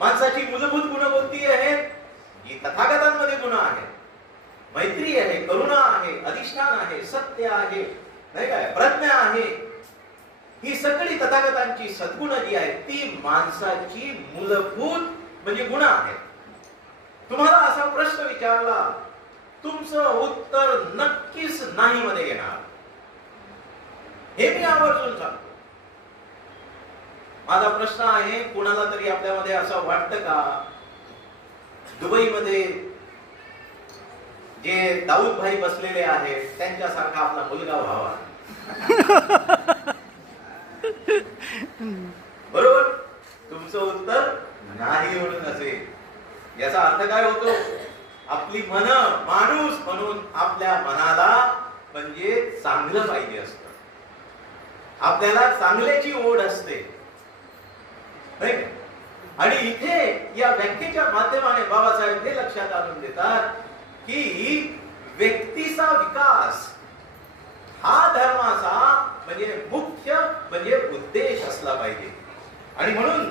माणसाची मूलभूत गुण कोणती आहेत? ही तथागतांमध्ये गुण आहेत. मैत्री आहे, करुणा आहे, अधिष्ठान आहे, सत्य आहे, नाही काय, प्रज्ञा आहे. ही सगळी तथागतांची सद्गुण जी आहेत ती माणसाची मूलभूत म्हणजे गुण आहेत. तुम्हाला असा प्रश्न विचारला, तुमचं उत्तर नक्कीच नाही मध्ये येणार, हे मी आवर्जून सांगतो. माझा प्रश्न आहे, कुणाला तरी आपल्यामध्ये असं वाटतं का दुबईमध्ये जे दाऊद भाई बसलेले आहेत त्यांच्यासारखा आपला मुलगा व्हावा? बरोबर? तुमचं उत्तर नाही म्हणून असेल. याचा अर्थ काय होतो? आपली मन, माणूस म्हणून आपल्या मनाला म्हणजे चांगलं पाहिजे असतं, आपल्याला चांगल्याची ओढ असते, नाही का? आणि इथे या व्याख्येच्या माध्यमाने बाबासाहेब हे लक्षात आणून देतात की व्यक्तीचा विकास हा धर्माचा म्हणजे मुख्य म्हणजे उद्देश असला पाहिजे. आणि म्हणून